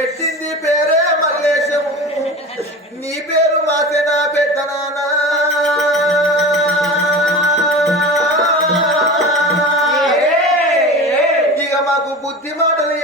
పెట్టింది పేరే మల్లేశము నీ పేరు మాసేనా పెట్టనానా ఇక మాకు బుద్ధి మాటలు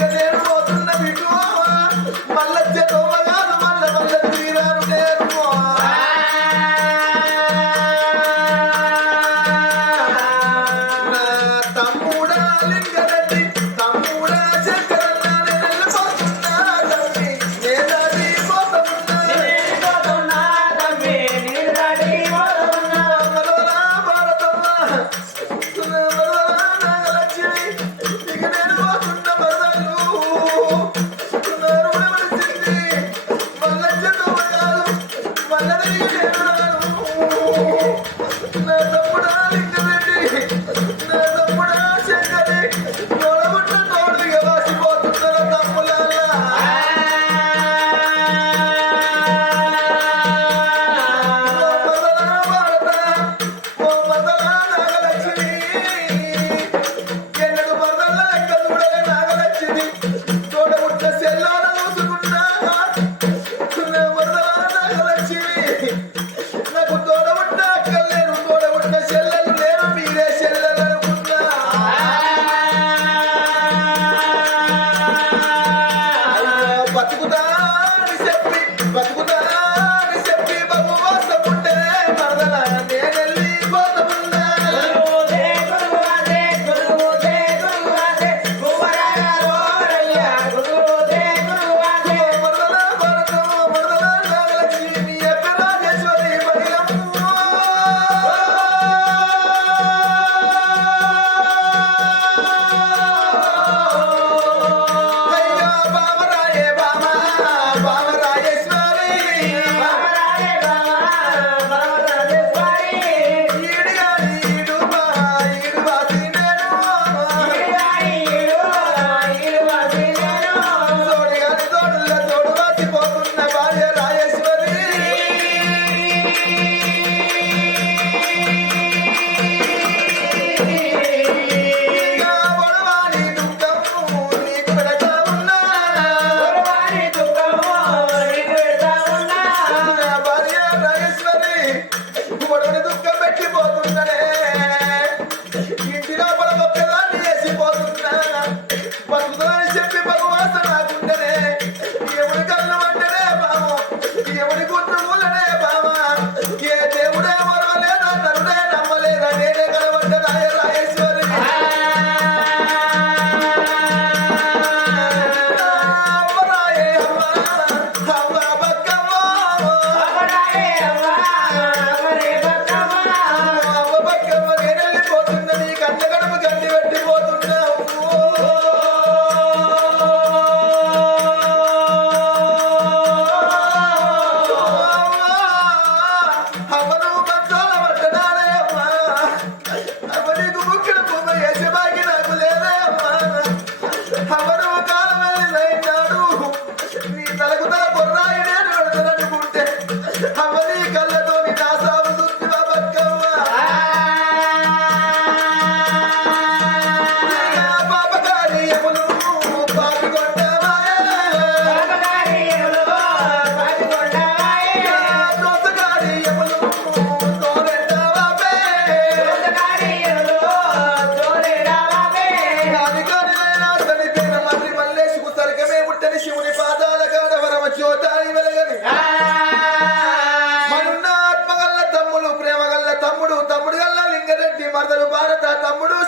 Gracias.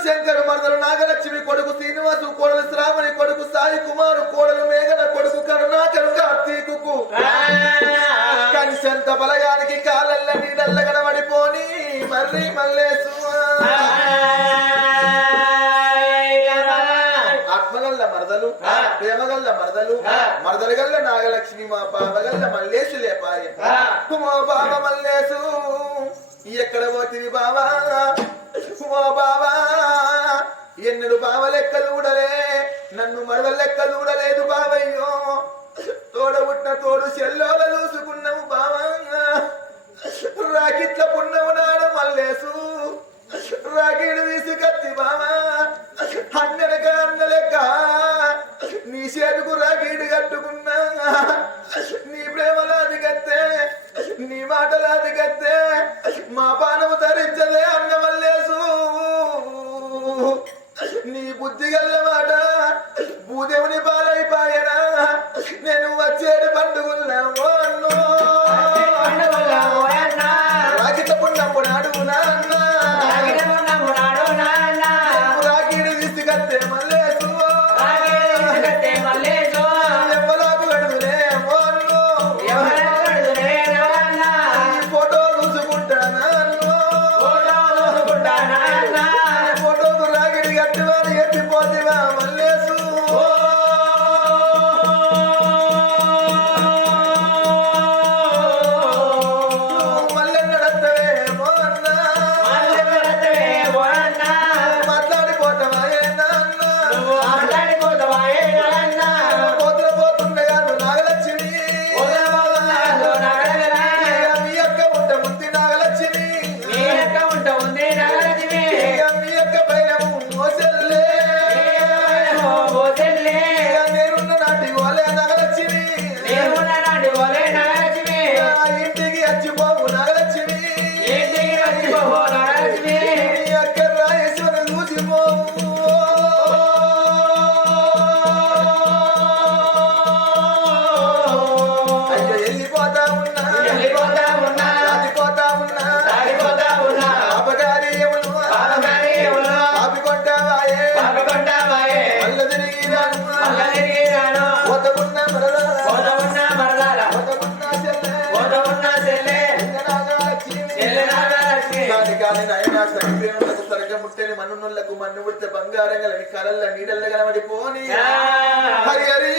శంకరు మరదలు నాగలక్ష్మి కొడుకు శ్రీనివాసు కోడలు శ్రావణి కొడుకు సాయి కుమారు కోడలు మేఘన కొడుకు కరుణాకరు కార్తీకు కనిసంత బలగానికి కాలల్ల నీడల్ల గడబడిపోని మర్రి మల్లేసు ఆత్మగల్ల మరదలు. ప్రేమగల్ల మరదలు ఆ. మరదలు గల్ల నాగలక్ష్మి మా పాపగల్ల మల్లేసు లేపాయ. మా బావ మల్లేసు ఎక్కడ పోతివి బావా ఓ బావా ఎన్నడు బావ లెక్క చూడలే నన్ను మరవ లెక్క చూడలేదు బావయ్యో. తోడ పుట్టిన తోడు చెల్లోల చూసుకున్నావు బావా. రాకిట్ల పున్నము నాడు మల్లేసు. రాకిడు తీసుకత్తి బావా. అన్నెనక అన్నలెక్క నీ చేతుకు రాకిడు కట్టుకున్నా. నీ ప్రేమలాది కత్తే నీ మాటలాది కత్తే మా పానము ముట్టని మన్నులకు మన్ను పుడితే బంగారం గలని కలల్ల నీడల్ల గలవడి పోని. హరి హరి.